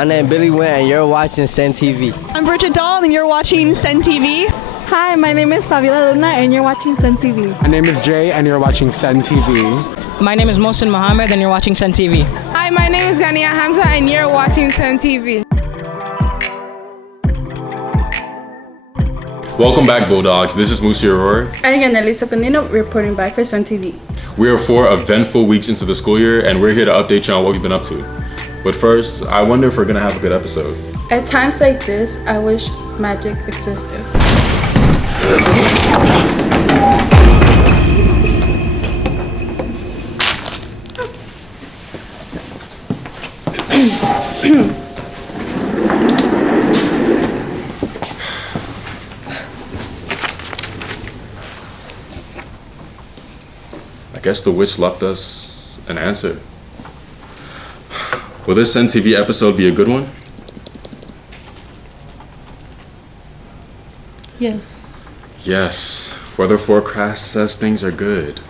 My name is Billy Wynn, and you're watching Senn TV. I'm Bridget Dahl, and you're watching Senn TV. Hi, my name is Fabiola Luna, and you're watching Senn TV. My name is Jay, and you're watching Senn TV. My name is Mohsen Mohammed, and you're watching Senn TV. Hi, my name is Ghania Hamza, and you're watching Senn TV. Welcome back, Bulldogs. This is Musi Aurora. And again, Elisa Penino, reporting back for Senn TV. We are 4 eventful weeks into the school year, and we're here to update you on what we've been up to. But first, I wonder if we're gonna have a good episode. At times like this, I wish magic existed. I guess the witch left us an answer. Will this Senn TV episode be a good one? Yes. Yes. Weather forecast says things are good.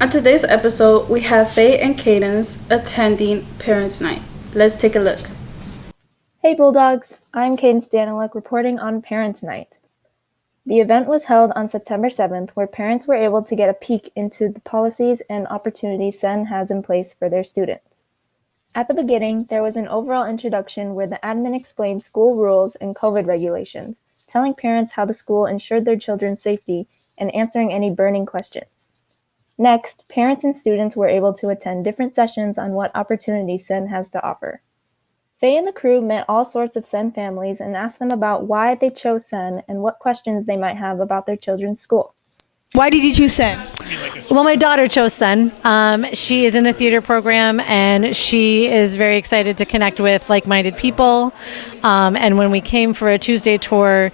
On today's episode, we have Faye and Cadence attending Parents' Night. Let's take a look. Hey Bulldogs, I'm Cadence Daniluk reporting on Parents' Night. The event was held on September 7th, where parents were able to get a peek into the policies and opportunities Senn has in place for their students. At the beginning, there was an overall introduction where the admin explained school rules and COVID regulations, telling parents how the school ensured their children's safety and answering any burning questions. Next, parents and students were able to attend different sessions on what opportunities Senn has to offer. Faye and the crew met all sorts of Senn families and asked them about why they chose Senn and what questions they might have about their children's school. Why did you choose Senn? Well, my daughter chose Senn. She is in the theater program, and she is very excited to connect with like-minded people. And when we came for a Tuesday tour,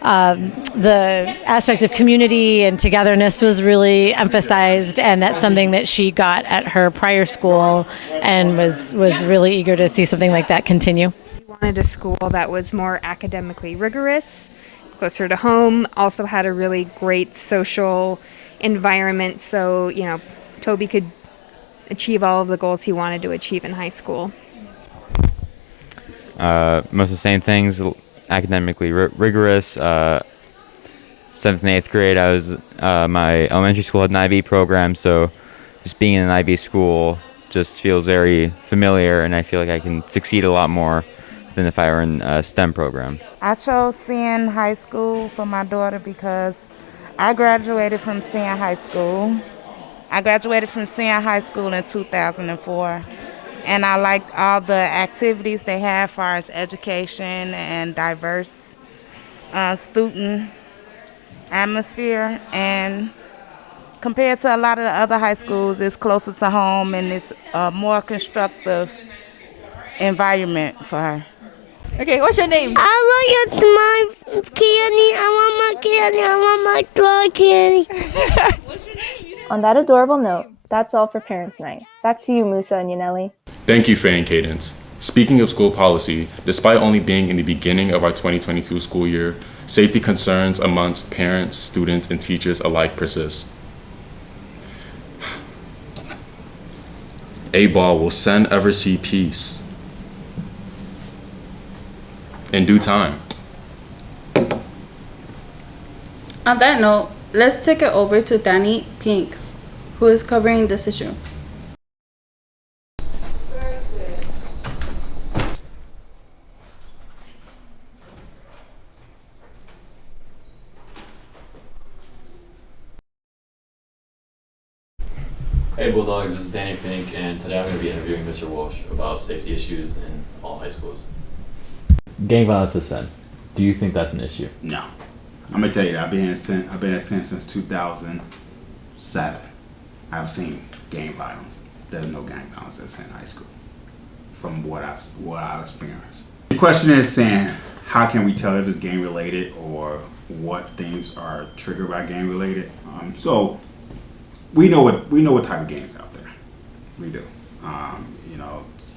the aspect of community and togetherness was really emphasized, and that's something that she got at her prior school and was really eager to see something like that continue. We wanted a school that was more academically rigorous, closer to home, also had a really great social environment so, Toby could achieve all of the goals he wanted to achieve in high school. Most of the same things. Academically rigorous. 7th and 8th grade, I was my elementary school had an IB program, so just being in an IB school just feels very familiar, and I feel like I can succeed a lot more than if I were in a STEM program. I chose Senn High School for my daughter because I graduated from Senn High School. I graduated from Senn High School in 2004. And I liked all the activities they have as far as education and diverse student atmosphere. And compared to a lot of the other high schools, it's closer to home and it's a more constructive environment for her. Okay, what's your name? I want my candy. I want my toy candy. What's your name? On that adorable note, that's all for Parents' Night. Back to you, Musa and Yaneli. Thank you, Faye and Cadence. Speaking of school policy, despite only being in the beginning of our 2022 school year, safety concerns amongst parents, students, and teachers alike persist. A-ball, will Senn ever see peace? In due time. On that note, let's take it over to Danny Pink, who is covering this issue. Hey Bulldogs, this is Danny Pink, and today I'm going to be interviewing Mr. Walsh about safety issues in all high schools. Gang violence at Senn. Do you think that's an issue? No. I'm gonna tell you that I've been at Senn since 2007. I've seen gang violence. There's no gang violence at Senn High School, from what I've experienced. The question is saying, how can we tell if it's gang related or what things are triggered by gang related? So we know what type of gangs out there. We do.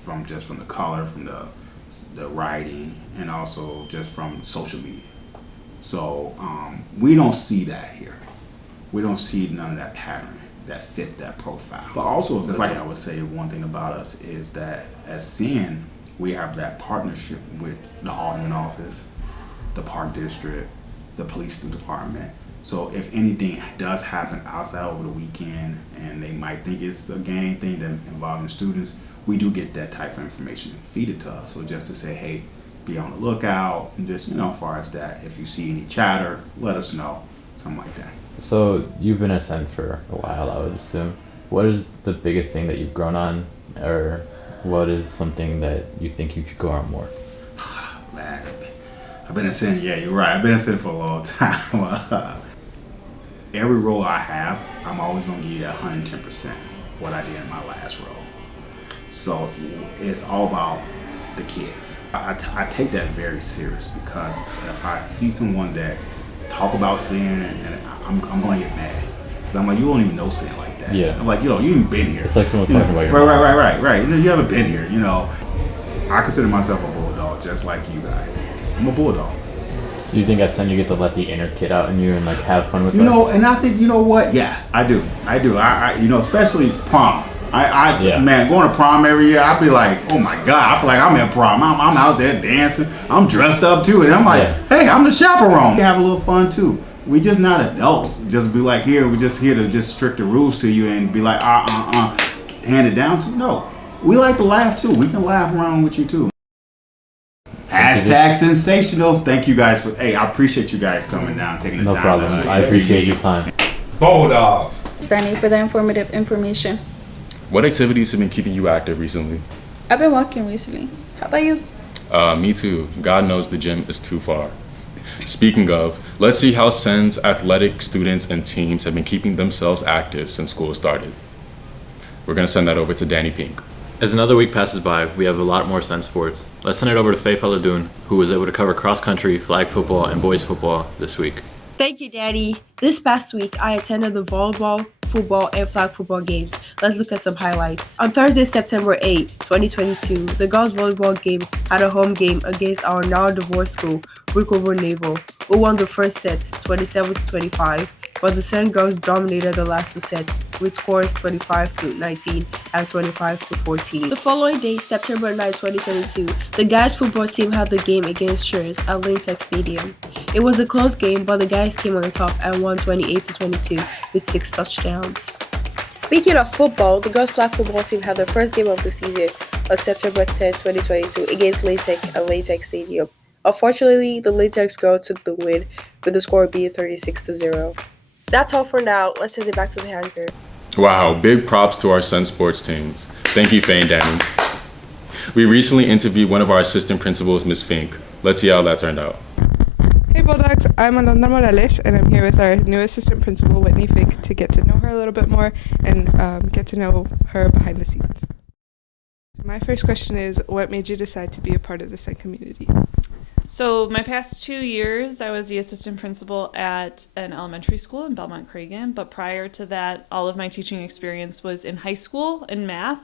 From the color, from the writing, and also just from social media. So we don't see that here. We don't see none of that pattern that fit that profile. But also, just like I would say, one thing about us is that as Senn, we have that partnership with the Alderman office, the Park District, the police department. So if anything does happen outside over the weekend and they might think it's a gang thing that involving students, we do get that type of information feeded to us. So just to say, hey, be on the lookout, and just, as far as that, if you see any chatter, let us know, something like that. So you've been at Senn for a while, I would assume. What is the biggest thing that you've grown on, or what is something that you think you could go on more? Man, I've been at Senn, yeah, you're right. I've been at Senn for a long time. Every role I have, I'm always going to give you that 110% what I did in my last role. So it's all about the kids. I take that very serious, because if I see someone that talk about Senn, and I'm going to get mad. Because I'm like, you won't even know Senn like that. Yeah. I'm like, you ain't been here. It's like someone's talking about your Right. You haven't been here, I consider myself a Bulldog, just like you guys. I'm a Bulldog. Do you think at Senn you get to let the inner kid out in you and have fun with us? And I think, what? Yeah, I do. I especially prom. Man, going to prom every year, I'd be like, oh my God, I feel like I'm in prom. I'm out there dancing. I'm dressed up too. And I'm like, hey, I'm the chaperone. We have a little fun too. We just not adults. Just be like, we're just here to just strict the rules to you and be like, hand it down to. No, we like to laugh too. We can laugh around with you too. Hashtag sensational. Thank you guys for, I appreciate you guys coming down, taking the time. No problem. I appreciate your time. Bulldogs. Stanley for the informative information. What activities have been keeping you active recently? I've been walking recently. How about you? Me too. God knows the gym is too far. Speaking of, let's see how Senn's athletic students and teams have been keeping themselves active since school started. We're going to send that over to Danny Pink. As another week passes by, we have a lot more Senn sports. Let's send it over to Faye Falladoon, who was able to cover cross-country, flag football, and boys football this week. Thank you, Daddy. This past week, I attended the volleyball, football, and flag football games. Let's look at some highlights. On Thursday, September 8, 2022, the girls' volleyball game had a home game against our now-divorced school, Rickover Naval, who won the first set, 27-25, but the Senn girls dominated the last two sets, with scores 25-19 and 25-14. The following day, September 9, 2022, the guys' football team had the game against Shires at Lane Tech Stadium. It was a close game, but the guys came on the top and won 28-22 with 6 touchdowns. Speaking of football, the girls' flag football team had their first game of the season on September 10, 2022 against Lane Tech at Lane Tech Stadium. Unfortunately, the Lane Tech girls took the win, with the score being 36-0. That's all for now. Let's send it back to the hangar. Wow, big props to our Senn sports teams. Thank you, Faye and Danny. We recently interviewed one of our assistant principals, Ms. Fink. Let's see how that turned out. Hey Bulldogs, I'm Alondra Morales, and I'm here with our new assistant principal, Whitney Fink, to get to know her a little bit more and get to know her behind the scenes. My first question is, what made you decide to be a part of the Senn community? So my past 2 years, I was the assistant principal at an elementary school in Belmont-Cragen, but prior to that, all of my teaching experience was in high school in math.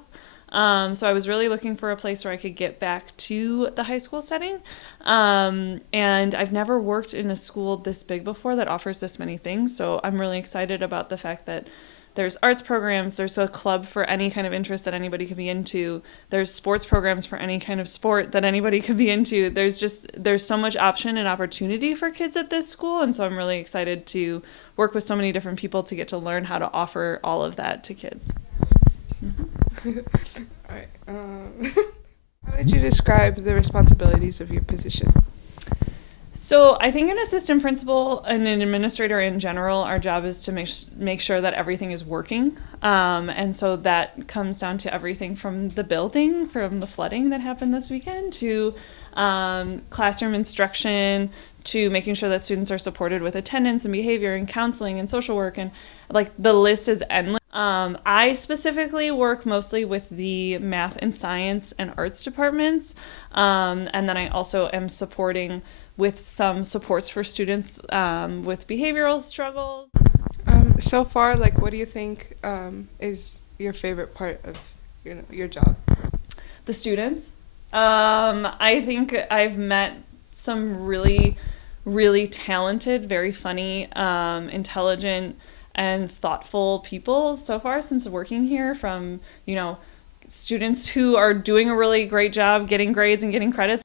So I was really looking for a place where I could get back to the high school setting. And I've never worked in a school this big before that offers this many things. So I'm really excited about the fact that there's arts programs, there's a club for any kind of interest that anybody could be into, there's sports programs for any kind of sport that anybody could be into. There's so much option and opportunity for kids at this school, and so I'm really excited to work with so many different people to get to learn how to offer all of that to kids. All right. How would you describe the responsibilities of your position? So I think an assistant principal and an administrator in general, our job is to make sure that everything is working. And so that comes down to everything from the building, from the flooding that happened this weekend, to classroom instruction, to making sure that students are supported with attendance and behavior and counseling and social work. And like the list is endless. I specifically work mostly with the math and science and arts departments. And then I also am supporting with some supports for students with behavioral struggles. So far, what do you think is your favorite part of your job? The students. I think I've met some really, really talented, very funny, intelligent, and thoughtful people so far since working here, from, you know, students who are doing a really great job getting grades and getting credits.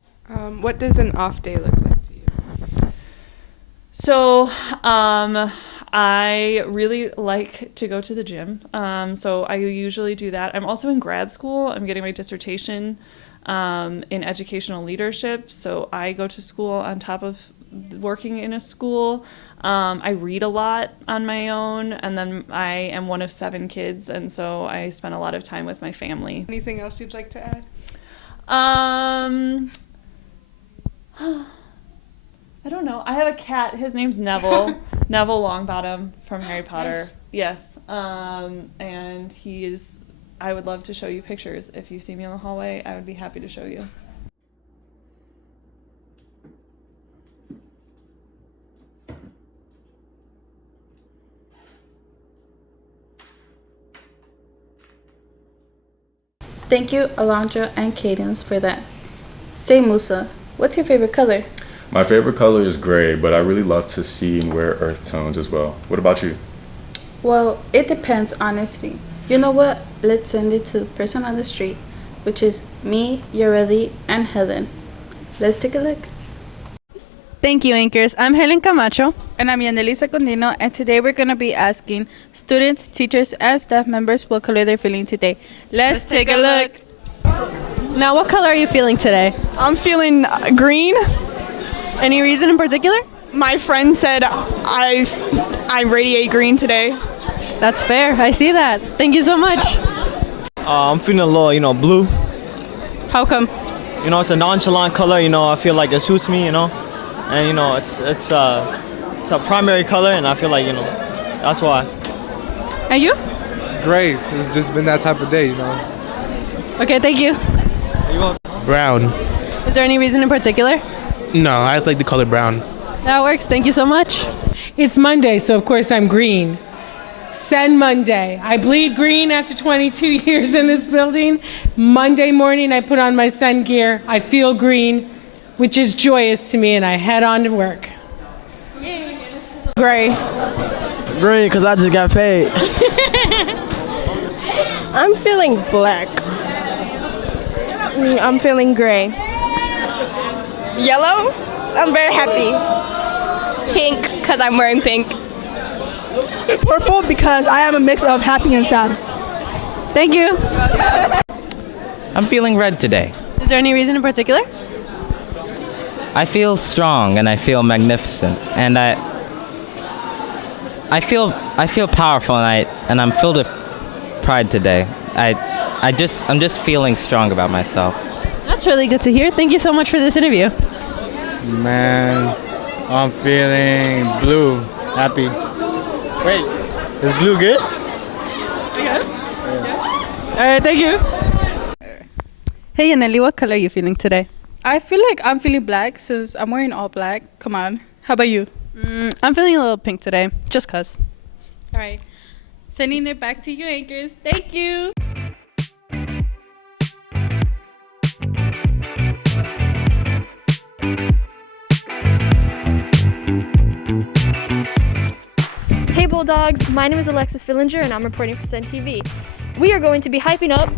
What does an off day look like to you? So I really like to go to the gym. So I usually do that. I'm also in grad school. I'm getting my dissertation in educational leadership. So I go to school on top of working in a school. I read a lot on my own, and then I am one of 7 kids, and so I spend a lot of time with my family. Anything else you'd like to add? I don't know. I have a cat. His name's Neville. Neville Longbottom from Harry Potter. Nice. Yes. And he is, I would love to show you pictures. If you see me in the hallway, I would be happy to show you. Thank you, Alondra and Cadence, for that. Say, Musa, what's your favorite color? My favorite color is gray, but I really love to see and wear earth tones as well. What about you? Well, it depends, honestly. You know what? Let's send it to the person on the street, which is me, Yoreli, and Helen. Let's take a look. Thank you, anchors. I'm Helen Camacho. And I'm Yandelisa Condino, and today we're going to be asking students, teachers, and staff members what color they're feeling today. Let's take a look. Now, what color are you feeling today? I'm feeling green. Any reason in particular? My friend said I radiate green today. That's fair. I see that. Thank you so much. I'm feeling a little, blue. How come? It's a nonchalant color. I feel like it suits me. And it's a primary color, and I feel like that's why. And you? Gray. It's just been that type of day, Okay, thank you. Brown. Is there any reason in particular? No, I like the color brown. That works. Thank you so much. It's Monday, so of course I'm green. Senn Monday. I bleed green after 22 years in this building. Monday morning, I put on my Senn gear. I feel green, which is joyous to me, and I head on to work. Gray. Green, because I just got paid. I'm feeling black. I'm feeling gray. Yellow? I'm very happy. Pink, because I'm wearing pink. Purple, because I am a mix of happy and sad. Thank you. I'm feeling red today. Is there any reason in particular? I feel strong and I feel magnificent, and I feel powerful, and I'm filled with pride today. I'm just feeling strong about myself. That's really good to hear. Thank you so much for this interview. Man, I'm feeling blue, happy. Wait, is blue good? I guess. Yeah. All right, thank you. Hey, Yaneli, what color are you feeling today? I feel like I'm feeling black since I'm wearing all black. Come on. How about you? I'm feeling a little pink today, just 'cause. All right. Sending it back to you, anchors. Thank you. Hey Bulldogs, my name is Alexis Fillinger and I'm reporting for Senn TV. We are going to be hyping up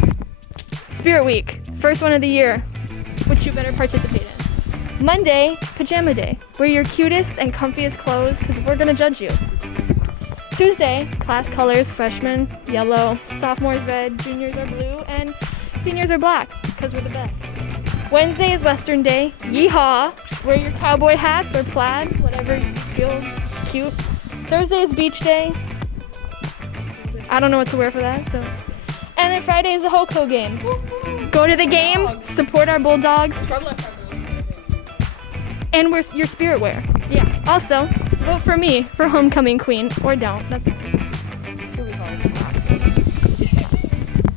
Spirit Week, first one of the year, which you better participate in. Monday, Pajama Day. Wear your cutest and comfiest clothes because we're going to judge you. Tuesday, class colors, freshmen, yellow, sophomores red, juniors are blue, and seniors are black because we're the best. Wednesday is Western Day. Yeehaw! Wear your cowboy hats or plaid, whatever you feel cute. Thursday is Beach Day. I don't know what to wear for that, so. And then Friday is the Hoko game. Go to the game, support our Bulldogs. And wear your spirit wear. Yeah. Also, vote for me for homecoming queen, or don't. That's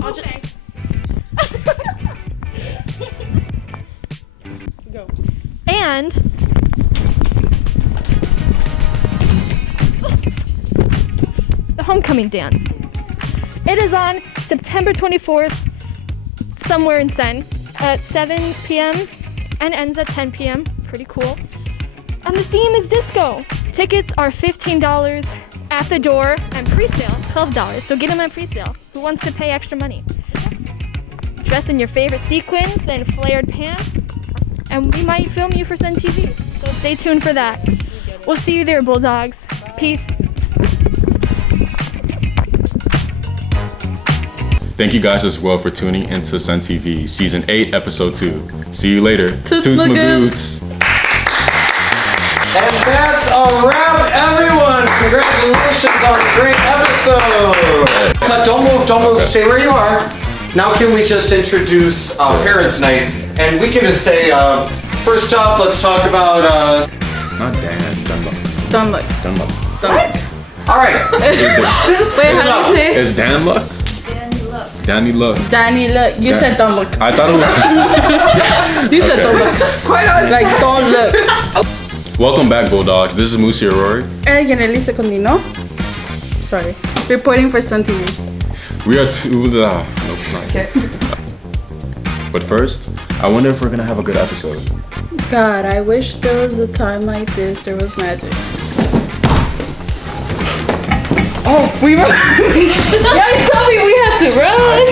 Okay. Go. And the homecoming dance. It is on September 24th, somewhere in Senn, at 7 p.m. and ends at 10 p.m. Pretty cool. And the theme is disco. Tickets are $15 at the door and pre-sale, $12. So get them at pre-sale. Who wants to pay extra money? Dress in your favorite sequins and flared pants, and we might film you for Senn TV. So stay tuned for that. We'll see you there, Bulldogs. Peace. Thank you guys as well for tuning into Senn TV Season 8, Episode 2. See you later. Toots my my boots. And that's a wrap, everyone. Congratulations on a great episode. Cut, don't move, stay where you are. Now can we just introduce Parents' Night? And we can just say, first up, let's talk about... Not Dan, Dunluck. What? All right. Wait, how do you say? Is Dan Luck? Danny Luck. Danny Luck. You said don't look. I thought it was... You said don't look. Quite on like don't look. Welcome back, Bulldogs. This is Musi Aurori. And Elisa Condino. Sorry. Reporting for Senn TV. We are two... Nope, not yet. But first, I wonder if we're going to have a good episode. God, I wish there was a time like this. There was magic. Oh, we run. Y'all told me we had to run.